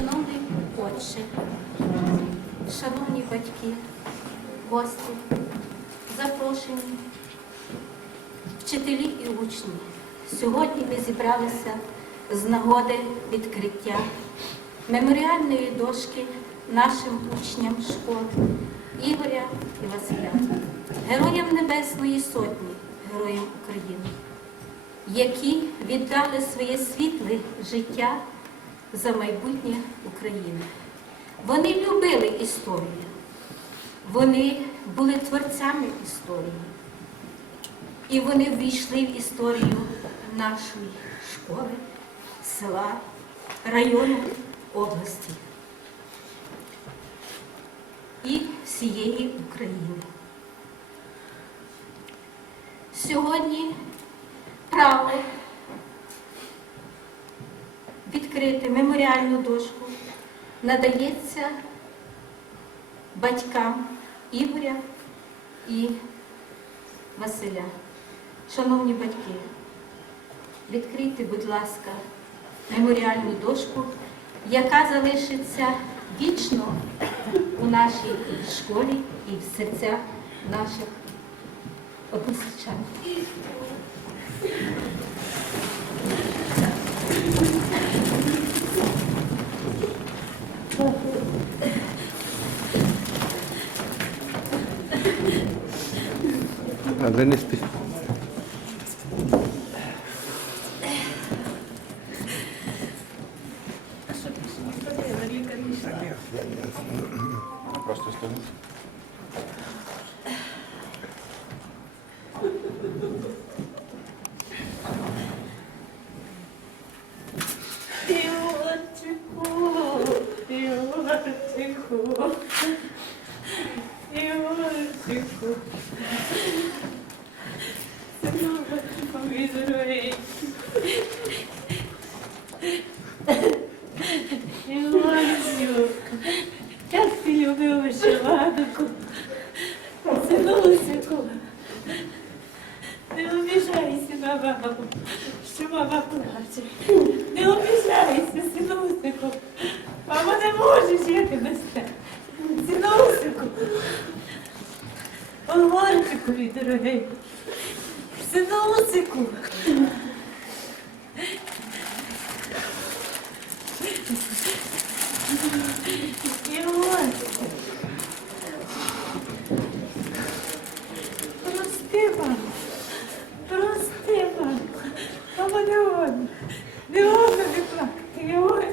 Шановний отче, шановні батьки, гості, запрошені, вчителі і учні, сьогодні ми зібралися з нагоди відкриття меморіальної дошки нашим учням школ Ігоря і Василя, героям Небесної Сотні, героям України, які віддали своє світле життя за майбутнє України. Вони любили історію, вони були творцями історії. І вони ввійшли в історію нашої школи, села, району, області і всієї України. Сьогодні право відкрити меморіальну дошку надається батькам Ігоря і Василя. Шановні батьки, відкрийте, будь ласка, меморіальну дошку, яка залишиться вічно у нашій школі і в серцях наших односельчан. А Синусику. Оларчику, мій дорогий. Синусику. Івончику. Прости, мамо. Прости, мамо. Мама не годна. Не годна не плакати, не годна.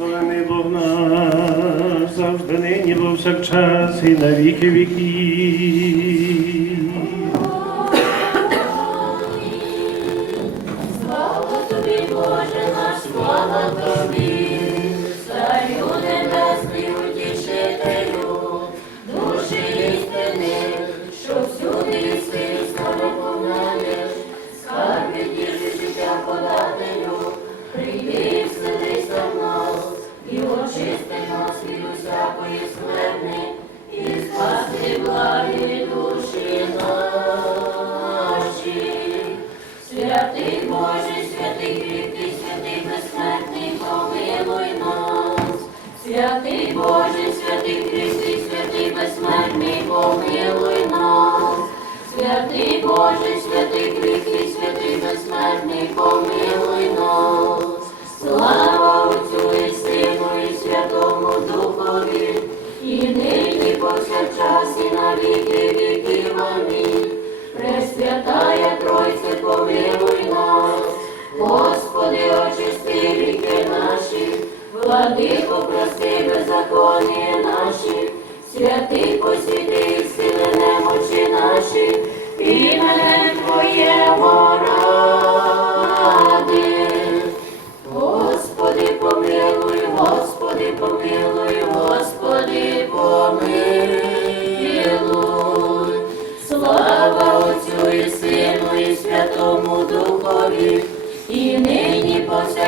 Благословений Бог нас, завжди нині, повсякчас і на віки віки. Слава тобі, Боже наш, слава тобі, Святий Боже, святий Христи, святий безсмертний помилуй нас, святий Боже, святий Христи, святий безсмертний помилуй нас, слава Отцю і Сину, і Святому Духові, і нині, повсякчас, і на віки віків. Амінь. Пресвятая Тройце, помилуй нас, Господи, очисти святий попроси беззаконні наші, святий посвяти сили немочі наші, і мене Твоєго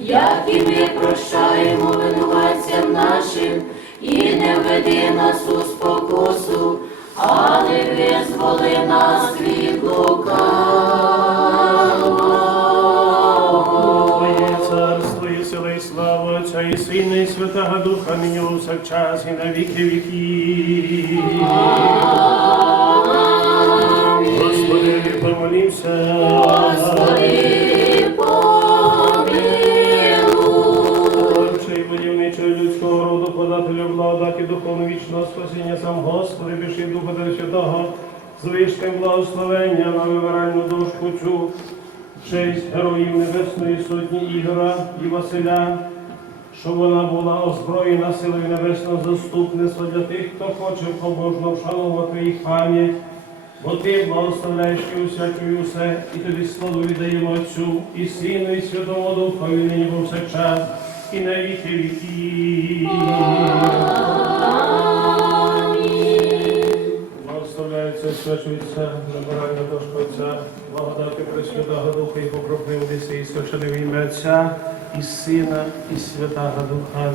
як і ми прощаємо винуватцям нашим, і не введи нас у спокусу, але визволи нас від. Твоє царство і сила, і слава Отця Сина, і Святого Духа, мені нині повсякчас і на віки віків. Подателю благодаті духовно вічного спасіння, сам Господи, пиши Духа Тебе Святого, з благословення на вибиральну дошку цю, честь героїв Небесної Сотні Ігора і Василя, щоб вона була озброєна силою небесного заступництва для тих, хто хоче побожно вшановувати їх пам'ять. Бо ти благословляєш і усякою усе, і тобі слово віддаємо Отцю, і Сину, і Святому Духові, нині повсякчас, і на віки віків. Благословляється, свячується, набирання дошка Отця, благодати Пресвятого Духа і покропив десі і свячене в ім'я і Сина, і Святого Духа.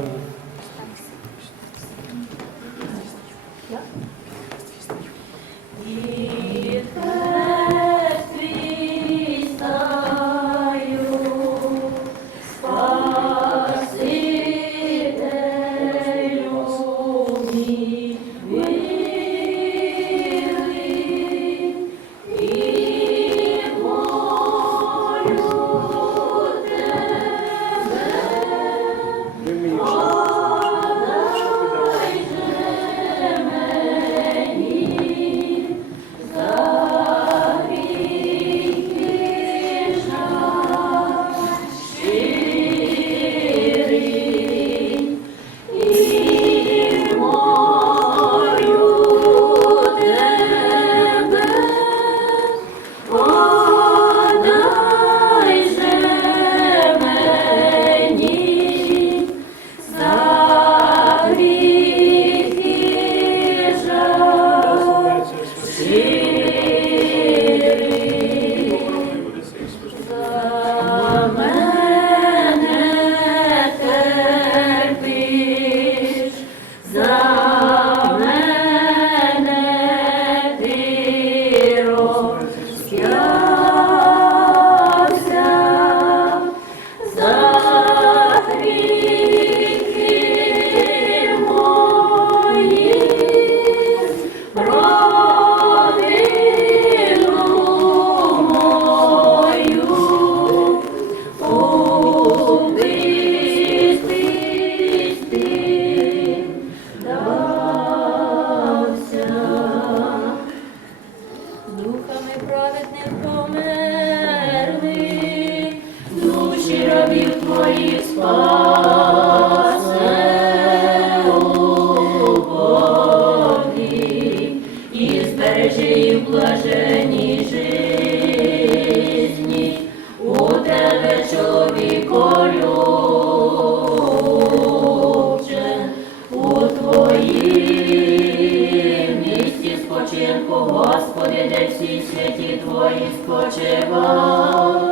Господи, де всі святі твої спочивали.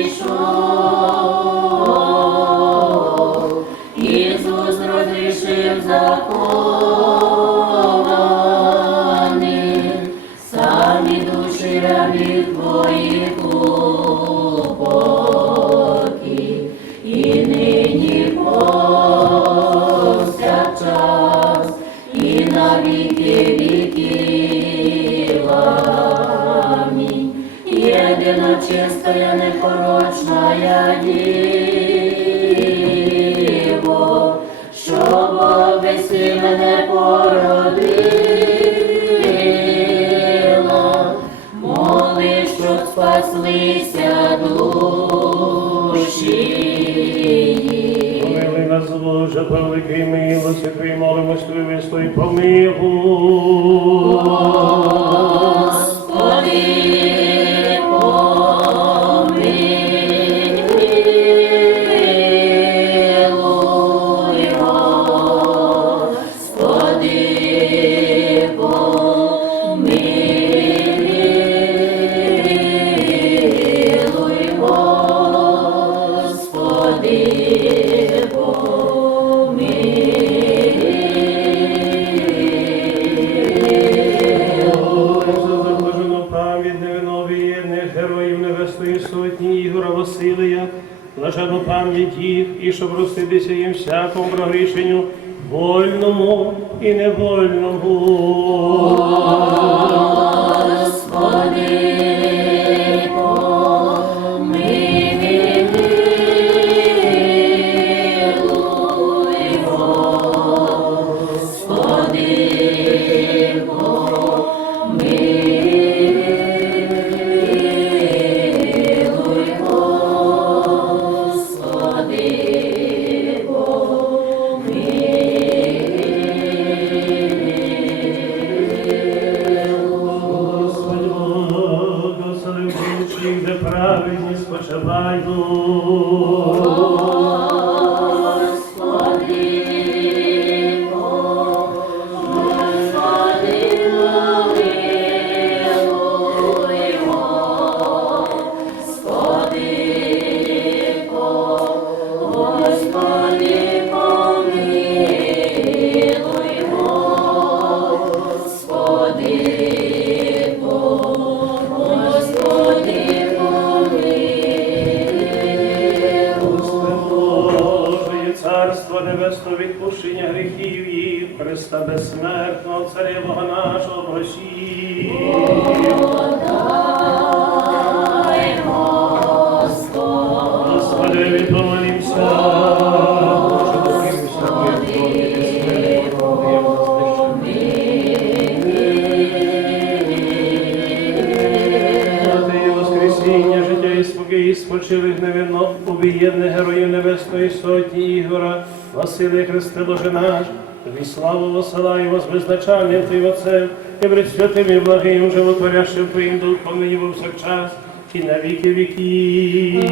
你说。Єдина чистая непорочная Діво, що Бог весі мене породила, моли, щоб спаслися душі. Помилуй нас, Боже, по великій милості молимось вислові помилуй. Пам'ять героїв Небесної Сотні Ігора Василія, блажену пам'ять їх, і щоб проститися їм всякому прогрішенню, вольному і невольному. Господи, спокій спочилих невинно убієдних героїв Небесної Сотні Ігора, Василія Христиложи наш, Тобі славу посилаємо з беззначальним Твоїм Отцем, і пред святим і благим, животворящим Твоїм Духом, нині повсякчас, і на віки віків.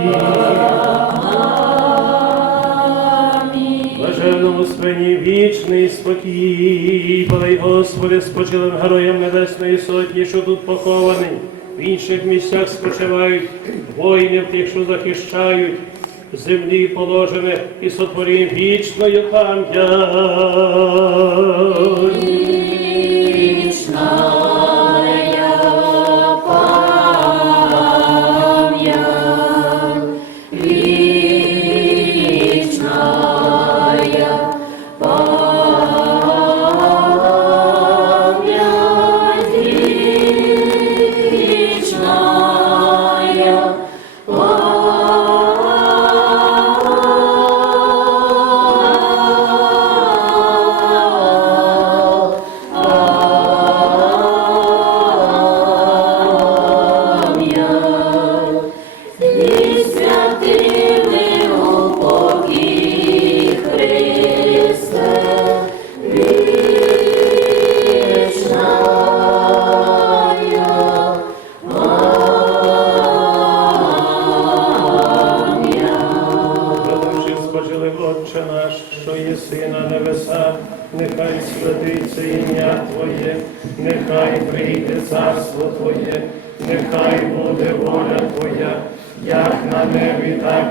Блаженному спині вічний спокій, подай Господи, спочилим героям Небесної Сотні, що тут похований, в інших місцях спочивають, воїнів тих, що захищають, землі положене і сотворім вічною пам'ять.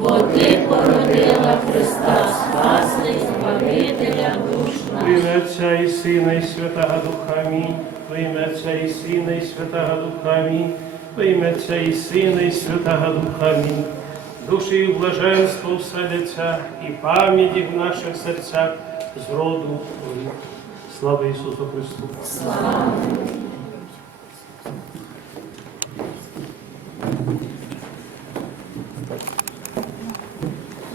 бо ти породила Христа, Спаса і Збавителя душ наших. Отця і Сина, і Святого Духа Амінь. Во ім'я Отця і Сина, і Святого Духа Амінь. Во ім'я Отця і Сина, і Святого Духа Амінь. Душі і блаженство вселяться, і пам'яті в наших серцях з роду. Слава Ісусу Христу! Слава.